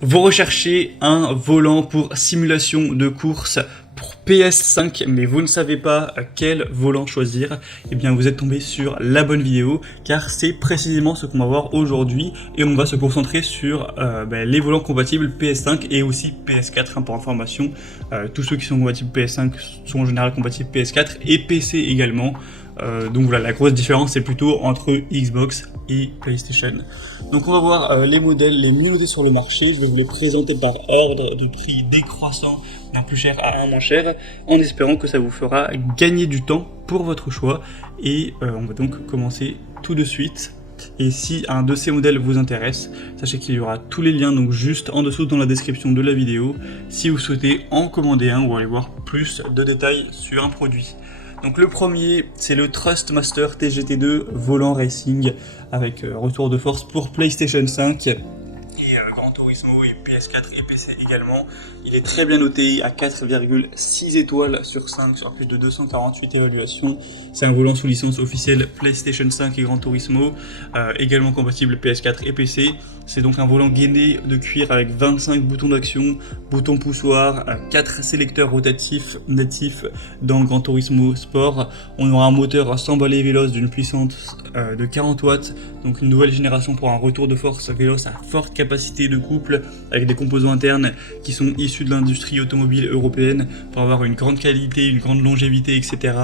Vous recherchez un volant pour simulation de course pour PS5, mais vous ne savez pas quel volant choisir, eh bien vous êtes tombé sur la bonne vidéo, car c'est précisément ce qu'on va voir aujourd'hui, et on va se concentrer sur les volants compatibles PS5 et aussi PS4, pour information. Tous ceux qui sont compatibles PS5 sont en général compatibles PS4 et PC également. Donc voilà, la grosse différence c'est plutôt entre Xbox et PlayStation. Donc on va voir les modèles les mieux notés sur le marché. Je vais vous les présenter par ordre de prix décroissant d'un plus cher à un moins cher, en espérant que ça vous fera gagner du temps pour votre choix. Et on va donc commencer tout de suite. Et si un de ces modèles vous intéresse, sachez qu'il y aura tous les liens donc juste en dessous dans la description de la vidéo si vous souhaitez en commander un ou aller voir plus de détails sur un produit. Donc le premier, c'est le Thrustmaster TGT2 volant racing avec retour de force pour PlayStation 5 et Gran Turismo et PS4 et PC également. Il est très bien noté à 4,6 étoiles sur 5 sur plus de 248 évaluations. C'est un volant sous licence officielle PlayStation 5 et Gran Turismo, également compatible PS4 et PC. C'est donc un volant gainé de cuir avec 25 boutons d'action, boutons poussoirs, 4 sélecteurs rotatifs natifs dans Gran Turismo Sport. On aura un moteur à 100 balais véloce d'une puissance de 40 watts, donc une nouvelle génération pour un retour de force véloce à forte capacité de couple, avec des composants internes qui sont issus de l'industrie automobile européenne pour avoir une grande qualité, une grande longévité, etc.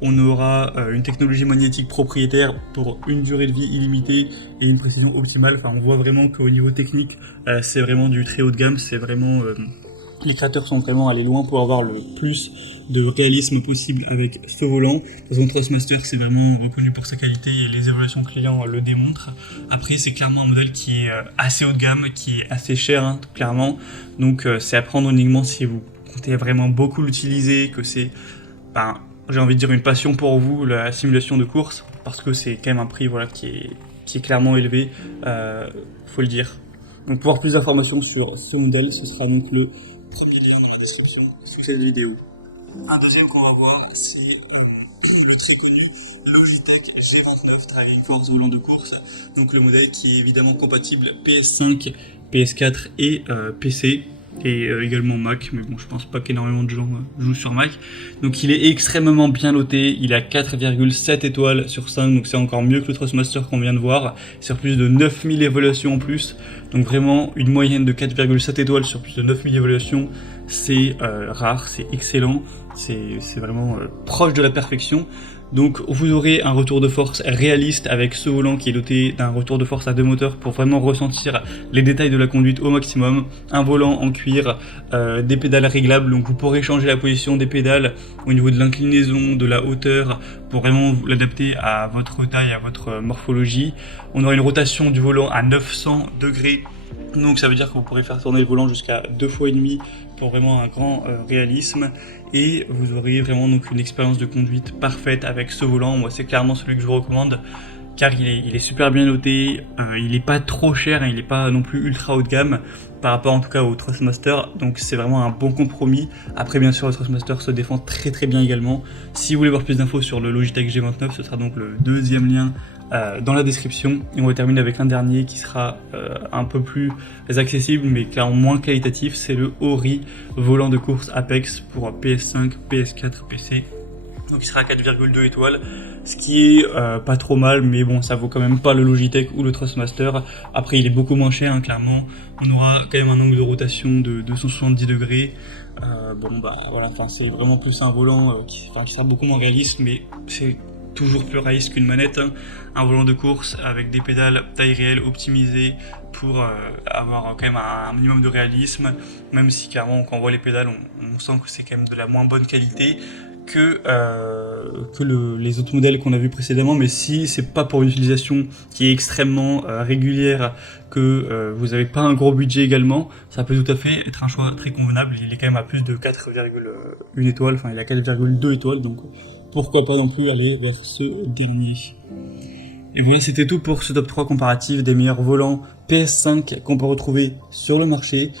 On aura une technologie magnétique propriétaire pour une durée de vie illimitée et une précision optimale. Enfin, on voit vraiment qu'au niveau technique, c'est vraiment du très haut de gamme. C'est vraiment les créateurs sont vraiment allés loin pour avoir le plus de réalisme possible avec ce volant. Dans un Thrustmaster, c'est vraiment reconnu pour sa qualité et les évaluations clients le démontrent. Après, c'est clairement un modèle qui est assez haut de gamme, qui est assez cher, clairement. Donc, c'est à prendre uniquement si vous comptez vraiment beaucoup l'utiliser, que c'est, j'ai envie de dire, une passion pour vous, la simulation de course, parce que c'est quand même un prix qui est clairement élevé, faut le dire. Donc, pour avoir plus d'informations sur ce modèle, ce sera donc le premier lien dans la description sous cette vidéo. Un deuxième qu'on va voir, c'est le très connu Logitech G29 Driving Force volant de course. Donc le modèle qui est évidemment compatible PS5, PS4 et PC. Et également Mac, mais bon, je pense pas qu'énormément de gens jouent sur Mac. Donc il est extrêmement bien noté, il a 4,7 étoiles sur 5, donc c'est encore mieux que le Thrustmaster qu'on vient de voir, sur plus de 9000 évaluations en plus. Donc vraiment une moyenne de 4,7 étoiles sur plus de 9000 évaluations, c'est rare, c'est excellent, c'est vraiment proche de la perfection. Donc vous aurez un retour de force réaliste avec ce volant qui est doté d'un retour de force à 2 moteurs pour vraiment ressentir les détails de la conduite au maximum. Un volant en cuir, des pédales réglables, donc vous pourrez changer la position des pédales au niveau de l'inclinaison, de la hauteur, pour vraiment l'adapter à votre taille, à votre morphologie. On aura une rotation du volant à 900 degrés. Donc ça veut dire que vous pourrez faire tourner le volant jusqu'à 2 fois et demi pour vraiment un grand réalisme, et vous aurez vraiment donc une expérience de conduite parfaite avec ce volant. Moi c'est clairement celui que je vous recommande car il est super bien noté, il n'est pas trop cher et il n'est pas non plus ultra haut de gamme par rapport en tout cas au Thrustmaster, donc c'est vraiment un bon compromis. Après bien sûr le Thrustmaster se défend très très bien également. Si vous voulez voir plus d'infos sur le Logitech G29, ce sera donc le deuxième lien dans la description, et on va terminer avec un dernier qui sera un peu plus accessible mais clairement moins qualitatif, c'est le Ori volant de course Apex pour PS5, PS4, PC. Donc il sera à 4,2 étoiles, ce qui est pas trop mal, mais bon, ça vaut quand même pas le Logitech ou le Thrustmaster. Après il est beaucoup moins cher, clairement. On aura quand même un angle de rotation de 270 degrés. Voilà, c'est vraiment plus un volant qui sera beaucoup moins réaliste, mais c'est toujours plus réaliste qu'une manette. Un volant de course avec des pédales taille réelle optimisées pour avoir quand même un minimum de réalisme, même si clairement quand on voit les pédales on sent que c'est quand même de la moins bonne qualité que les autres modèles qu'on a vus précédemment. Mais si c'est pas pour une utilisation qui est extrêmement régulière, que vous n'avez pas un gros budget également, ça peut tout à fait être un choix très convenable. Il est quand même à plus de 4,1 étoiles, il a 4,2 étoiles, donc pourquoi pas non plus aller vers ce dernier. Et voilà, c'était tout pour ce top 3 comparatif des meilleurs volants PS5 qu'on peut retrouver sur le marché.